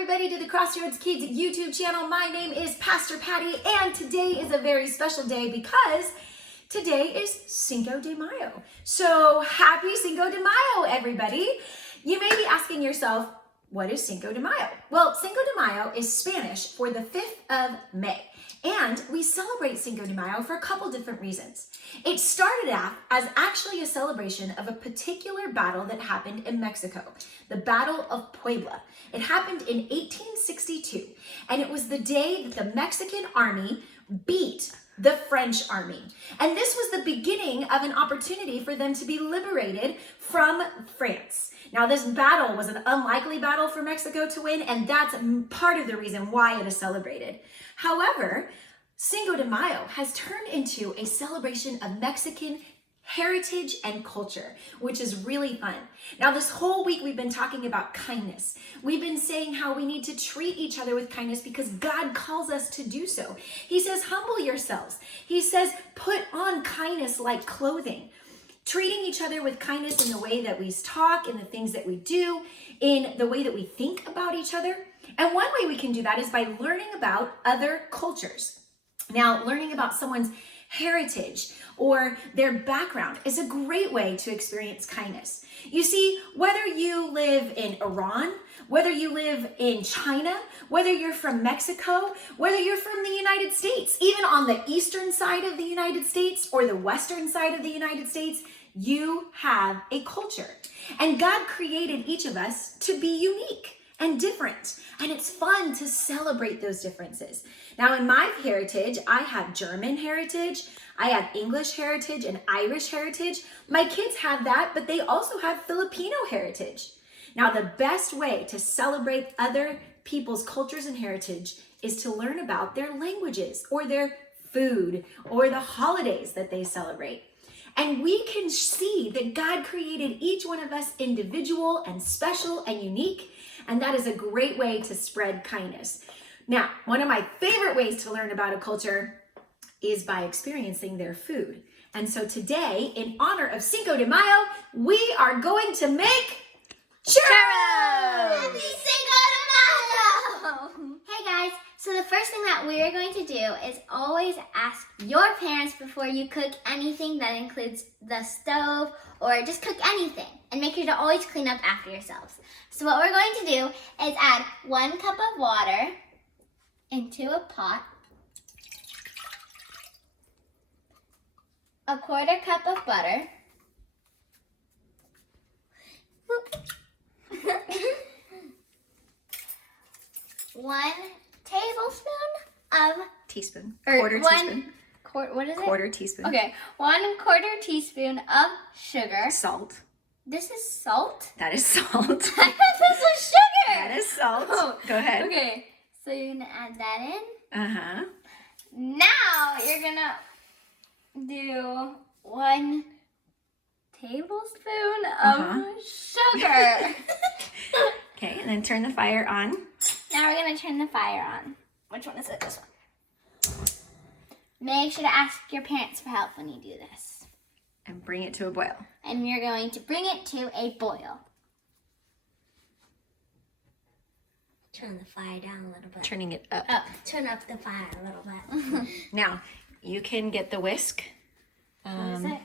everybody to the Crossroads Kids YouTube channel. My name is Pastor Patty, and today is a very special day because today is Cinco de Mayo. So happy Cinco de Mayo, everybody. You may be asking yourself, what is Cinco de Mayo? Well, Cinco de Mayo is Spanish for the 5th of May. And we celebrate Cinco de Mayo for a couple different reasons. It started out as actually a celebration of a particular battle that happened in Mexico, the Battle of Puebla. It happened in 1862, and it was the day that the Mexican army beat the French army. And this was the beginning of an opportunity for them to be liberated from France. Now, this battle was an unlikely battle for Mexico to win, and that's part of the reason why it is celebrated. However, Cinco de Mayo has turned into a celebration of Mexican heritage and culture, which is really fun. Now, this whole week we've been talking about kindness. We've been saying how we need to treat each other with kindness because God calls us to do so. He says, humble yourselves. He says, put on kindness like clothing. Treating each other with kindness in the way that we talk, in the things that we do, in the way that we think about each other. And one way we can do that is by learning about other cultures. Now, learning about someone's heritage or their background is a great way to experience kindness. You see, whether you live in Iran, whether you live in China, whether you're from Mexico, whether you're from the United States, even on the eastern side of the United States or the western side of the United States, you have a culture. And God created each of us to be unique and different. And it's fun to celebrate those differences. Now, in my heritage, I have German heritage, I have English heritage and Irish heritage. My kids have that, but they also have Filipino heritage. Now, the best way to celebrate other people's cultures and heritage is to learn about their languages or their food or the holidays that they celebrate. And we can see that God created each one of us individual and special and unique. And that is a great way to spread kindness. Now, one of my favorite ways to learn about a culture is by experiencing their food. And so today, in honor of Cinco de Mayo, we are going to make churros! Happy Cinco de Mayo! Hey guys, so the first thing that we are going to do is always ask your parents before you cook anything that includes the stove or just cook anything. And make sure to always clean up after yourselves. So what we're going to do is add 1 cup of water into a pot, 1/4 cup of butter, 1 tablespoon of Teaspoon. Quarter Teaspoon. What is it? Quarter teaspoon. Okay, 1/4 teaspoon of sugar. Salt. This is salt. That is salt. I thought this was sugar. That is salt. Oh, Go ahead. Okay, so you're gonna add that in. Uh-huh. Now you're gonna do 1 tablespoon of sugar. Okay, and then turn the fire on. Now we're gonna turn the fire on. Which one is it? This one. Make sure to ask your parents for help when you do this. And bring it to a boil. And you're going to bring it to a boil. Turn the fire down a little bit. Turning it up. Turn up the fire a little bit. Now, you can get the whisk. What is it?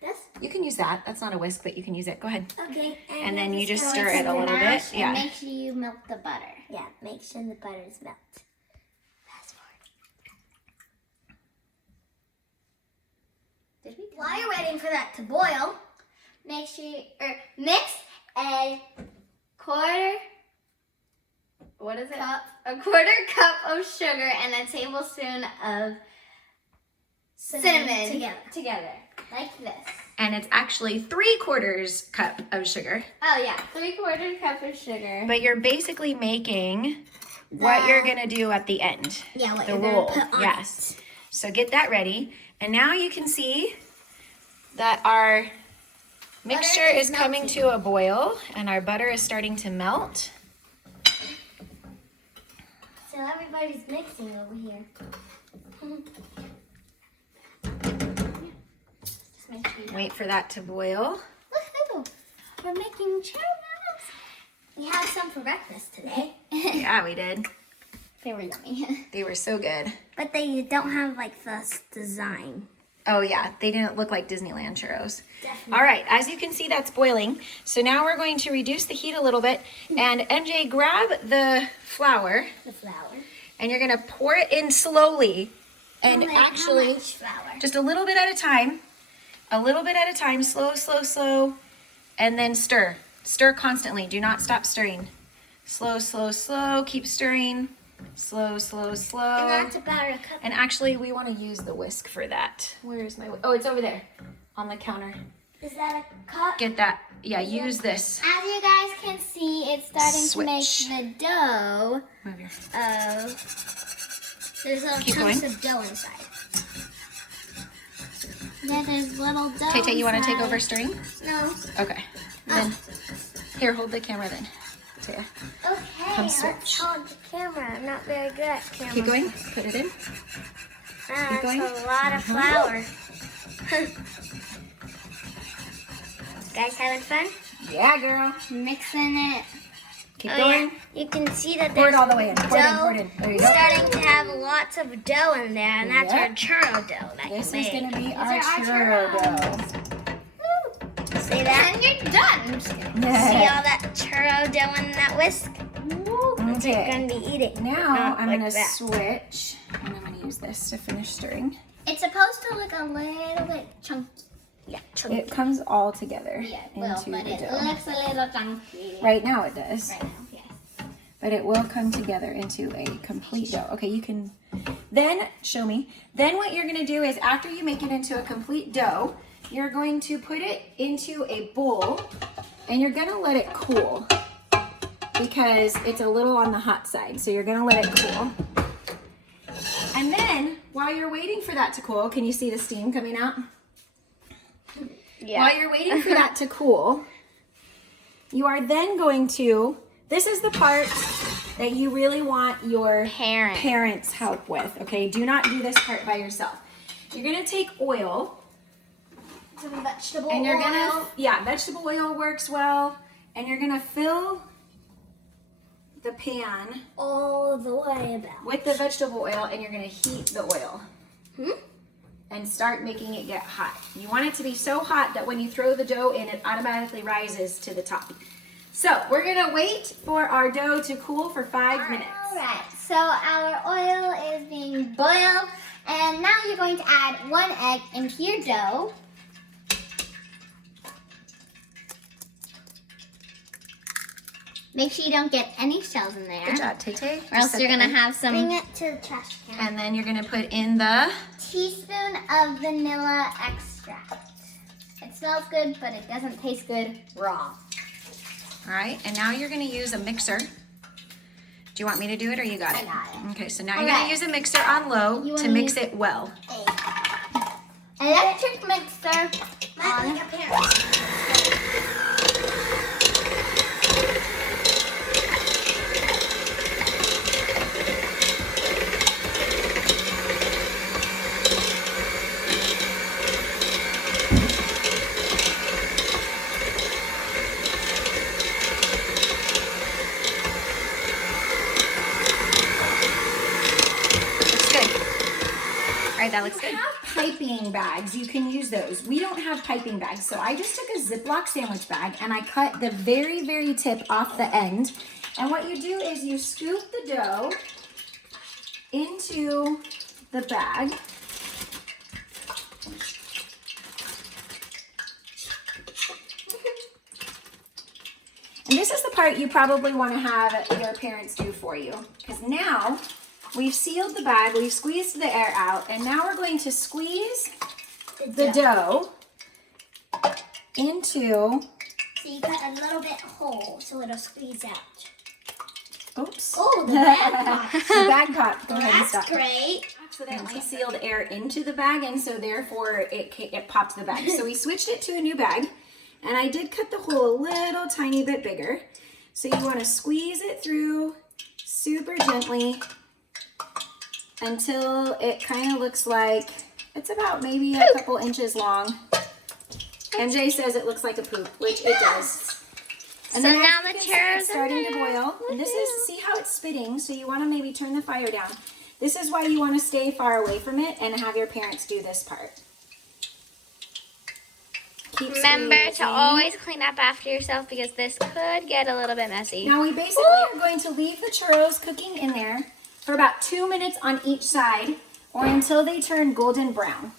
This? You can use that. That's not a whisk, but you can use it. Go ahead. Okay. And then you just throw stir it a little bit. Mash and Yeah. make sure you melt the butter. Yeah, make sure the butter is melted. Fast forward. Did we? While you're waiting for that to boil, Make sure you mix a 1/4. What is it? A 1/4 cup of sugar and a tablespoon of cinnamon together, like this. And it's actually 3/4 cup of sugar. Oh yeah, 3/4 cup of sugar. But you're basically making what you're gonna do at the end. yeah, what The you're roll. gonna put on Yes. So get that ready. And now you can see that our mixture is coming to a boil and our butter is starting to melt. So everybody's mixing over here. Just make sure you Wait for that to boil. Woohoo! We're making churros. We had some for breakfast today. Yeah, we did. They were yummy. They were so good. But they don't have like this design. Oh yeah, they didn't look like Disneyland churros. Definitely. All right, as you can see, that's boiling. So now we're going to reduce the heat a little bit. And MJ, grab the flour. The flour. And you're gonna pour it in slowly. And How actually, much flour? just a little bit at a time. A little bit at a time, slow, slow, slow. And then stir. Stir constantly, do not stop stirring. Slow, slow, slow, keep stirring. Slow, slow, slow. And that's about a cup. And actually, we want to use the whisk for that. Where's my, oh, it's over there on the counter. Is that a cup? Get that, yeah, use this. As you guys can see, it's starting Switch. to make the dough Move your, of... There's little Keep chunks going. of dough inside. Yeah, there's little dough Tehya, you want to take inside. over stirring? No. Okay. Then, here, hold the camera then. Tehya. Okay. Come Let's switch. hold the camera. I'm not very good at camera. Keep going, put it in. That's going. a lot of flour. Guys having fun? Yeah, girl. Mixing it. Keep Oh, going. yeah. You can see that Pour there's it all the way in. Pour it in, pour it dough in. There you go. starting to have lots of dough in there, and that's Yep. our churro dough that This you is made. going to be These our are our churro churros. dough. See that? And you're done. I'm just kidding. See all that churro dough in that whisk? You're Okay. going to be eating. Now Not I'm like going to that. switch, and I'm going to use this to finish stirring. It's supposed to look a little bit chunky. Yeah, chunky. It comes all together Yeah, it will, into but the it dough. looks a little chunky. Right now it does, Right now, yes. but it will come together into a complete dough. Okay, you can then show me. Then what you're going to do is after you make it into a complete dough, you're going to put it into a bowl and you're going to let it cool because it's a little on the hot side. So you're going to let it cool. And then while you're waiting for that to cool, can you see the steam coming out? Yeah. While you're waiting for that to cool, you are then going to, this is the part that you really want your parents' help with, okay? Do not do this part by yourself. You're gonna take oil, Some vegetable and you're oil. gonna, yeah, vegetable oil works well, and you're gonna fill the pan All the way about. with the vegetable oil, and you're gonna heat the oil. And start making it get hot. You want it to be so hot that when you throw the dough in, it automatically rises to the top. So we're gonna wait for our dough to cool for 5 minutes. Alright, so our oil is being boiled, and now you're going to add 1 egg into your dough. Make sure you don't get any shells in there, Good job, Tehya. or else you're gonna have Bring some it to the trash can. And then you're gonna put in the, teaspoon of vanilla extract. It smells good, but it doesn't taste good raw. all right, and now you're gonna use a mixer. Do you want me to do it or you got it? I got it. Okay, so now you're Alright. gonna use a mixer on low You to wanna mix use- it well. Electric mixer on. Like a parent. Looks good. All right, that looks good. Piping bags, you can use those. We don't have piping bags, so I just took a Ziploc sandwich bag and I cut the very, very tip off the end. And what you do is you scoop the dough into the bag. And this is the part you probably want to have your parents do for you. Because now we've sealed the bag, we've squeezed the air out, and now we're going to squeeze the dough into, So you cut a little bit hole so it'll squeeze out. oops. Oh, the bag pop. The bag pop. Go ahead and That's stop. great. Accidentally sealed air into the bag, and so therefore it popped the bag. So we switched it to a new bag, and I did cut the hole a little tiny bit bigger. So you want to squeeze it through super gently until it kind of looks like it's about maybe a couple inches long. MJ says it looks like a poop, which it does. And So then now as the you can see, churros it's starting are to there. boil. And this is, see how it's spitting, so you want to maybe turn the fire down. This is why you want to stay far away from it and have your parents do this part. Keep Remember to squeezing. always clean up after yourself because this could get a little bit messy. Now we basically are going to leave the churros cooking in there for about 2 minutes on each side or until they turn golden brown.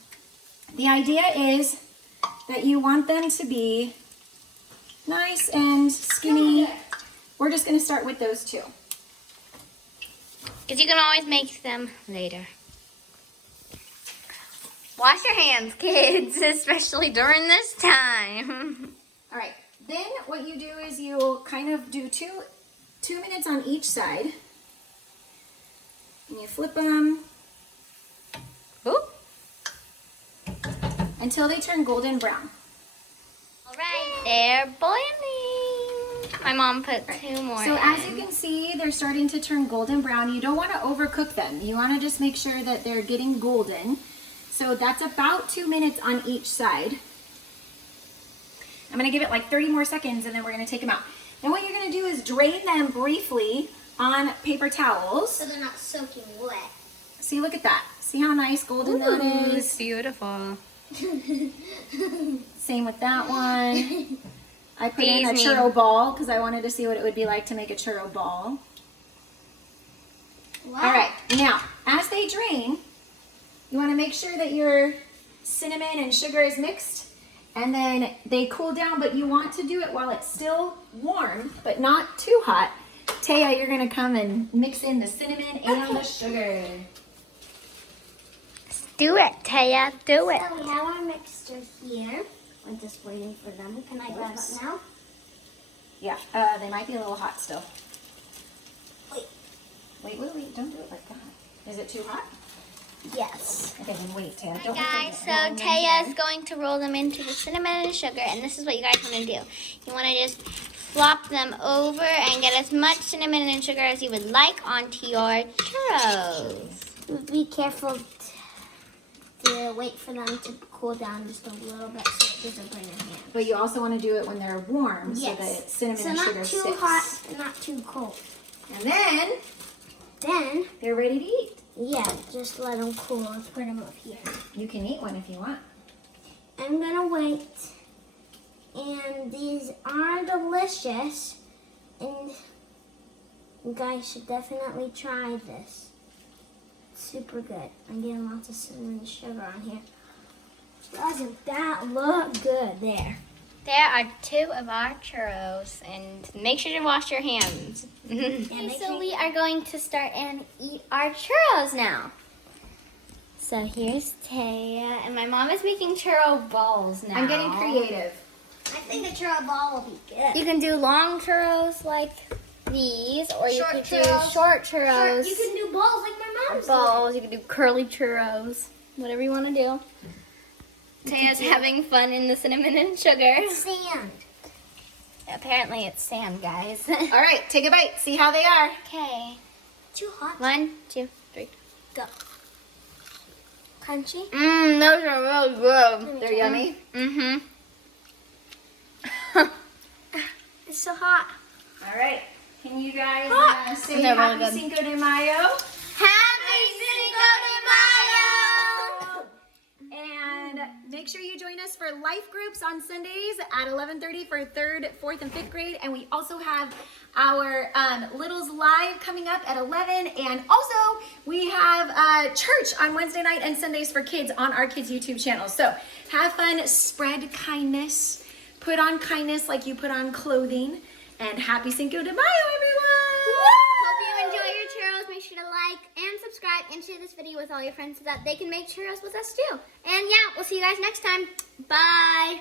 The idea is that you want them to be nice and skinny. We're just going to start with those two. Because you can always make them later. Wash your hands, kids, especially during this time. All right, then what you do is you'll kind of do two minutes on each side. And you flip them Ooh. until they turn golden brown. All right, they're boiling. My mom put 2 more So in. as you can see, they're starting to turn golden brown. You don't want to overcook them. You want to just make sure that they're getting golden. So that's about 2 minutes on each side. I'm going to give it like 30 more seconds and then we're going to take them out. Then what you're going to do is drain them briefly on paper towels. So they're not soaking wet. See, look at that. See how nice golden that It's is? beautiful. Same with that one. I put in a Please, me. churro ball because I wanted to see what it would be like to make a churro ball. Wow. All right, now as they drain, you want to make sure that your cinnamon and sugar is mixed and then they cool down, but you want to do it while it's still warm, but not too hot. Tehya, you're going to come and mix in the cinnamon and the sugar. Do it, Tehya. Do it. So we have our mixture here. I'm just waiting for them. Can I grab it now? Yeah, they might be a little hot still. Wait, don't do it like that. Is it too hot? Yes. Okay, then wait, Tehya. Hi Don't guys, so put it Tehya is going to roll them into the cinnamon and sugar, and this is what you guys want to do. You want to just flop them over and get as much cinnamon and sugar as you would like onto your churros. Be careful to wait for them to cool down just a little bit so it doesn't burn your hand. But you also want to do it when they're warm so Yes. that cinnamon So and not sugar too sticks. hot, not too cold. And then Then, they're ready to eat. yeah, just let them cool. Let's put them up here. You can eat one if you want. I'm gonna wait. And these are delicious. And you guys should definitely try this. Super good. I'm getting lots of cinnamon and sugar on here. Doesn't that look good there? There are 2 of our churros, and make sure to wash your hands. make so sure- we are going to start and eat our churros now. So here's Tehya, and my mom is making churro balls now. I'm getting creative. I think a churro ball will be good. You can do long churros like these, or you Short could churros. do short churros. You can do balls like my mom's. balls. You can do curly churros. Whatever you want to do. Tehya's having fun in the cinnamon and sugar. Sand. Apparently it's sand, guys. All right, take a bite. See how they are. Okay. Too hot. 1, 2, 3. Go. Crunchy. Those are really good. They're yummy. Mm-hmm. It's so hot. All right. Can you guys say They're really Happy good. Cinco de Mayo? Happy Cinco de Mayo! And make sure you join us for life groups on Sundays at 11:30 for 3rd, 4th, and 5th grade. And we also have our Littles Live coming up at 11. And also, we have church on Wednesday night and Sundays for kids on our kids' YouTube channel. So have fun, spread kindness, put on kindness like you put on clothing. And happy Cinco de Mayo, everyone! Hope you enjoy your churros. Make sure to like and subscribe and share this video with all your friends so that they can make churros with us too. And yeah, we'll see you guys next time. Bye.